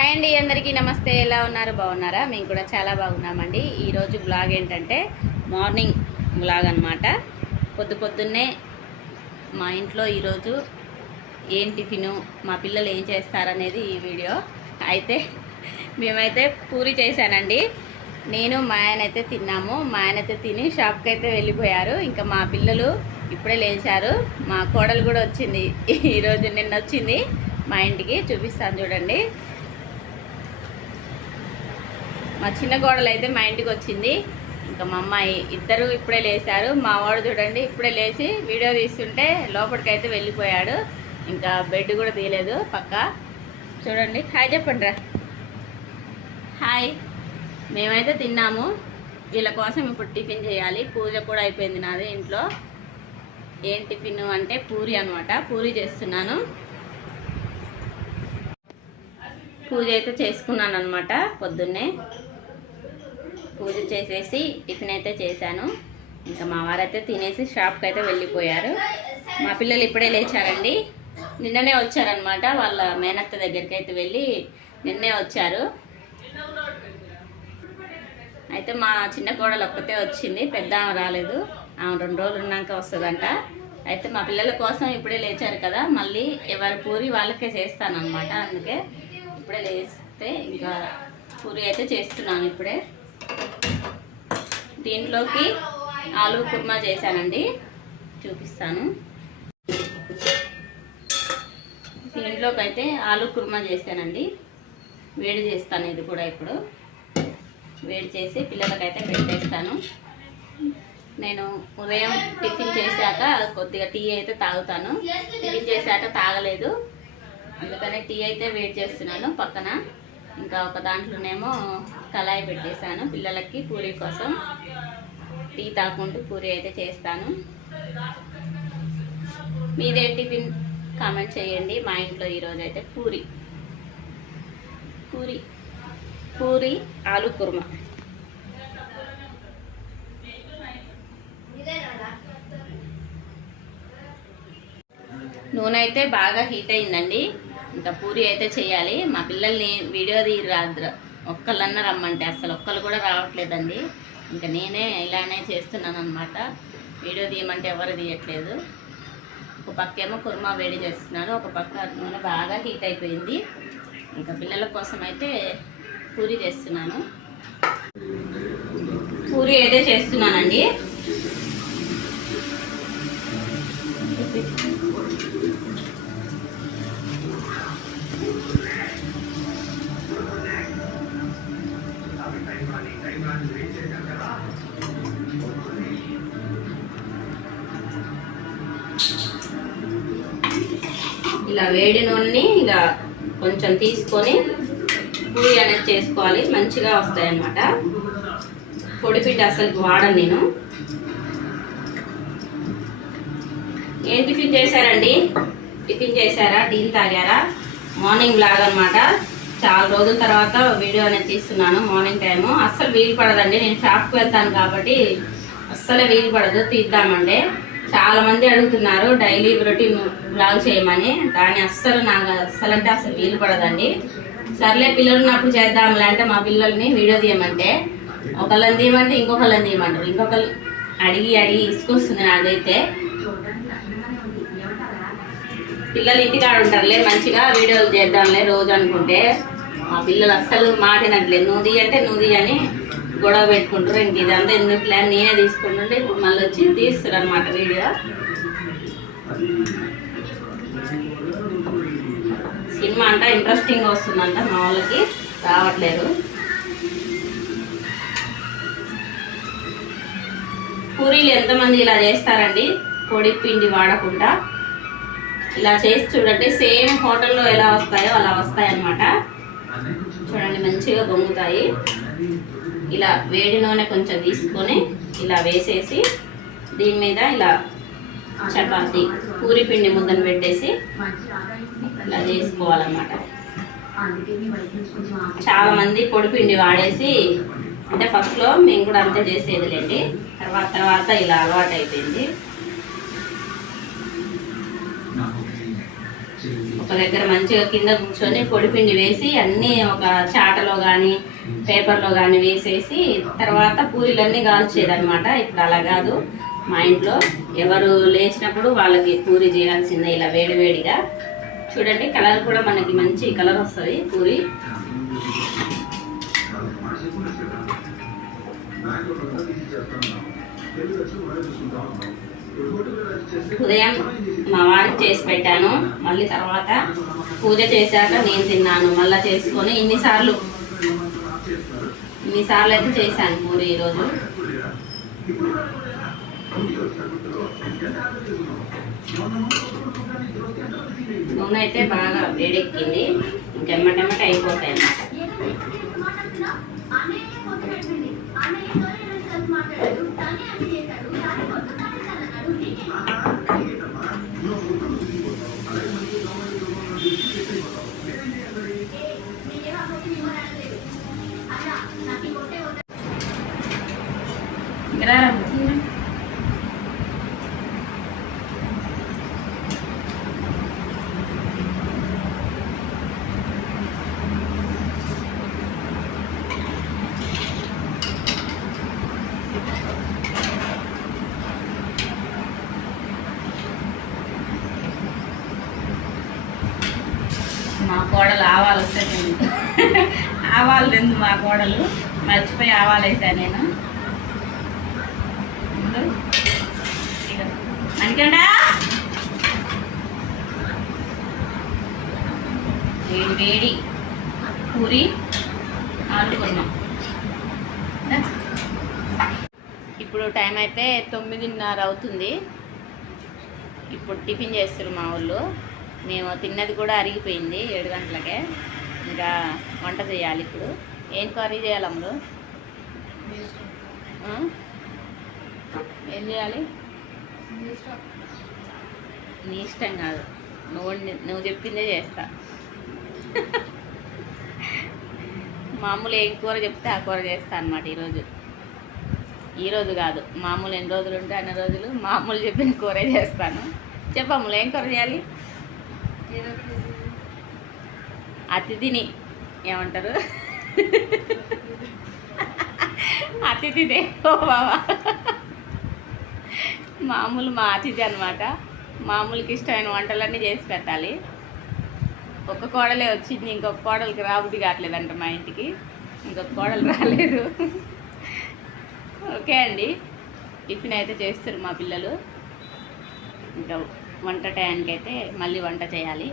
Hi అండి అందరికీ నమస్తే. ఎలా ఉన్నారు? బాగున్నారా? మేము కూడా చాలా బాగున్నామండి. ఈరోజు బ్లాగ్ ఏంటంటే మార్నింగ్ బ్లాగ్ అనమాట పొద్దు పొద్దున్నే మా ఇంట్లో ఈరోజు ఏం టిఫిను మా పిల్లలు ఏం చేస్తారనేది ఈ వీడియో. అయితే మేమైతే పూరి చేశానండి. నేను మా ఆయన అయితే తిన్నాము. మా ఆయన అయితే తిని షాప్కి అయితే వెళ్ళిపోయారు. ఇంకా మా పిల్లలు ఇప్పుడే లేచారు. మా కోడలు కూడా వచ్చింది. ఈరోజు నిన్న వచ్చింది మా ఇంటికి. చూపిస్తాను చూడండి. మా చిన్న గోడలు అయితే మా ఇంటికి వచ్చింది. ఇంకా మా అమ్మాయి ఇద్దరు ఇప్పుడే లేచారు మా వాడు చూడండి ఇప్పుడే లేచి వీడియో తీస్తుంటే లోపలికి అయితే వెళ్ళిపోయాడు. ఇంకా బెడ్ కూడా తీయలేదు పక్క. చూడండి హాయ్ చెప్పండి రా. హాయ్. మేమైతే తిన్నాము. వీళ్ళ కోసం ఇప్పుడు టిఫిన్ చేయాలి. పూజ కూడా అయిపోయింది నాది ఇంట్లో. ఏం టిఫిన్ అంటే పూరి అనమాట పూరి చేస్తున్నాను. పూజ అయితే చేసుకున్నాను అనమాట పొద్దున్నే. పూజ చేసేసి టిఫిన్ అయితే చేశాను. ఇంకా మా వారైతే తినేసి షాప్కి అయితే వెళ్ళిపోయారు. మా పిల్లలు ఇప్పుడే లేచారండి. నిన్ననే వచ్చారనమాట వాళ్ళ మేనత్త దగ్గరికి అయితే వెళ్ళి నిన్నే వచ్చారు. అయితే మా చిన్న కోడలు ఒక్కతే వచ్చింది. పెద్ద ఆమె రాలేదు. ఆమె రెండు రోజులు ఉన్నాక వస్తుందంట. అయితే మా పిల్లల కోసం ఇప్పుడే లేచారు కదా. మళ్ళీ ఎవరి పూరి వాళ్ళకే చేస్తానన్నమాట. అందుకే ఇప్పుడే లేస్తే ఇంకా పూరి అయితే చేస్తున్నాను ఇప్పుడే. దీంట్లోకి ఆలు కుర్మా చేశానండి. చూపిస్తాను. దీంట్లోకి అయితే ఆలు కుర్మా చేశానండి. వేడి చేస్తాను ఇది కూడా ఇప్పుడు. వేడి చేసి పిల్లలకైతే పెట్టేస్తాను. నేను ఉదయం టిఫిన్ చేశాక కొద్దిగా టీ అయితే తాగుతాను. టిఫిన్ చేశాక తాగలేదు. అందుకనే టీ అయితే వేడి చేస్తున్నాను పక్కన. ఇంకా ఒక దాంట్లోనేమో కళాయి పెట్టేశాను. పిల్లలకి పూరీ కోసం టీ తాకుంటూ పూరీ అయితే చేస్తాను. మీదే టిఫిన్? కామెంట్ చేయండి. మా ఇంట్లో ఈరోజు అయితే పూరి. పూరి. పూరి ఆలు కుర్మా. నూనె అయితే బాగా హీట్ అయిందండి. ఇంకా పూరి అయితే చేయాలి. మా పిల్లల్ని వీడియో తీయరాదు ఒక్కళ్ళన్నా రమ్మంటే అసలు ఒక్కళ్ళు కూడా రావట్లేదండి. ఇంకా నేనే ఇలానే చేస్తున్నాను అనమాట వీడియో తీయమంటే ఎవరు తీయట్లేదు. ఒక పక్క ఏమో కుర్మా వేడి చేస్తున్నాను ఒక పక్క నూనె బాగా హీట్ అయిపోయింది. ఇంకా పిల్లల కోసం అయితే పూరి చేస్తున్నాను. పూరి అయితే చేస్తున్నానండి. ఇలా వేడి నూనెని ఇక కొంచెం తీసుకొని పూరి అనేది చేసుకోవాలి. మంచిగా వస్తాయి అన్నమాట అసలు వాడను నేను. ఏం టిఫిన్ చేశారండి? టిఫిన్ చేశారా? టీన్ తాగారా? మార్నింగ్ బ్లాగ్ అనమాట చాలా రోజుల తర్వాత వీడియో అనేది తీస్తున్నాను మార్నింగ్ టైము అస్సలు వీలు పడదండి. నేను షాప్కి వెళ్తాను కాబట్టి అస్సలు వీలు పడదు. తీద్దామండి. చాలామంది అడుగుతున్నారు డైలీ రొటీన్ బ్లాగ్ చేయమని. కానీ అస్సలు నాకు అస్సలు అంటే అసలు వీలు పడదండి. సర్లే పిల్లలు ఉన్నప్పుడు చేద్దాంలే అంటే మా పిల్లల్ని వీడియో తీయమంటే ఒకళ్ళని తీయమంటే ఇంకొకళ్ళని తీయమంటారు. ఇంకొకళ్ళు అడిగి అడిగి ఇసుకొస్తుంది నాదైతే పిల్లలు ఇంటికాడ ఉంటారులే మంచిగా వీడియోలు చేద్దాంలే రోజు అనుకుంటే. మా పిల్లలు అస్సలు మాటినట్లేదు నువ్వు అంటే నువ్వు అని గొడవ పెట్టుకుంటారు. ఇంక ఇదంతా ఎందుకు ప్లాన్? నేనే తీసుకుంటుంటే ఇప్పుడు మళ్ళీ వచ్చి తీస్తారు అనమాట వీడియో. సినిమా అంట ఇంట్రెస్టింగ్ వస్తుందంట మా వాళ్ళకి రావట్లేదు. పూరీలు ఎంతమంది ఇలా చేస్తారండి? పొడి పిండి వాడకుండా. ఇలా చేసి చూడండి. సేమ్ హోటల్లో ఎలా వస్తాయో అలా వస్తాయి చూడండి మంచిగా పొంగుతాయి ఇలా వేడి నూనె కొంచెం తీసుకొని ఇలా వేసేసి దీని మీద ఇలా చపాతి పూరి పిండి ముద్దను పెట్టేసి ఇలా చేసుకోవాలన్నమాట. చాలా మంది పొడిపిండి వాడేసి అంటే ఫస్ట్లో మేము కూడా అంతే చేసేదిలేండి తర్వాత తర్వాత ఇలా అలవాటు అయిపోయింది ఒక దగ్గర మంచిగా కింద కూర్చొని పొడిపిండి వేసి అన్నీ ఒక చాటలో కానీ పేపర్లో కానీ వేసేసి తర్వాత పూరీలన్నీ కాల్చేదనమాట ఇప్పుడు అలా కాదు. మా ఇంట్లో ఎవరు లేచినప్పుడు వాళ్ళకి పూరి చేయాల్సిందే ఇలా వేడివేడిగా చూడండి కలర్ కూడా మనకి మంచి కలర్ వస్తుంది పూరి. ఉదయం మా వారికి చేసి పెట్టాను. మళ్ళీ తర్వాత పూజ చేశాక నేను తిన్నాను. మళ్ళీ చేసుకొని ఇన్నిసార్లు ఇన్నిసార్లు అయితే చేశాను పూరి ఈరోజు నూనె అయితే బాగా వేడెక్కింది. ఇంకెమ్మ మా కోడలు ఆవాలు వస్తే ఆవాలు తింది మా కోడలు. మర్చిపోయి ఆవాలు వేసాను నేను. వేడి వేడి పూరి ఆలుకున్నాం. ఇప్పుడు టైం అయితే తొమ్మిదిన్నర అవుతుంది. ఇప్పుడు టిఫిన్ చేస్తారు మా ఊళ్ళో మేము తిన్నది కూడా అరిగిపోయింది ఏడు గంటలకే. ఇంకా వంట చేయాలి ఇప్పుడు. ఏం కర్రీ చేయాలి అమ్ములు? ఏం చేయాలి? నీ ఇష్టం కాదు. నువ్వు నువ్వు చెప్పిందే చేస్తా. మామూలు ఏం కూర చెప్తే ఆ కూర చేస్తా అనమాట ఈరోజు. ఈరోజు కాదు. మామూలు ఎన్ని రోజులు ఉంటే అన్ని రోజులు మామూలు చెప్పిన కూరే చేస్తాను. చెప్పమ్ములు ఏం కూర చేయాలి? అతిథిని ఏమంటారు? అతిథి దేవో బాబా మామూలు మా అతిథి అనమాట మామూలుకి ఇష్టమైన వంటలన్నీ చేసి పెట్టాలి. ఒక కోడలే వచ్చింది ఇంకొక కోడలికి రాబుద్ది కావట్లేదంట మా ఇంటికి. ఇంకొక కోడలు రాలేదు. ఓకే అండి. టిఫిన్ అయితే చేస్తారు మా పిల్లలు. ఇంకా వంట టయానికి అయితే మళ్ళీ వంట చేయాలి.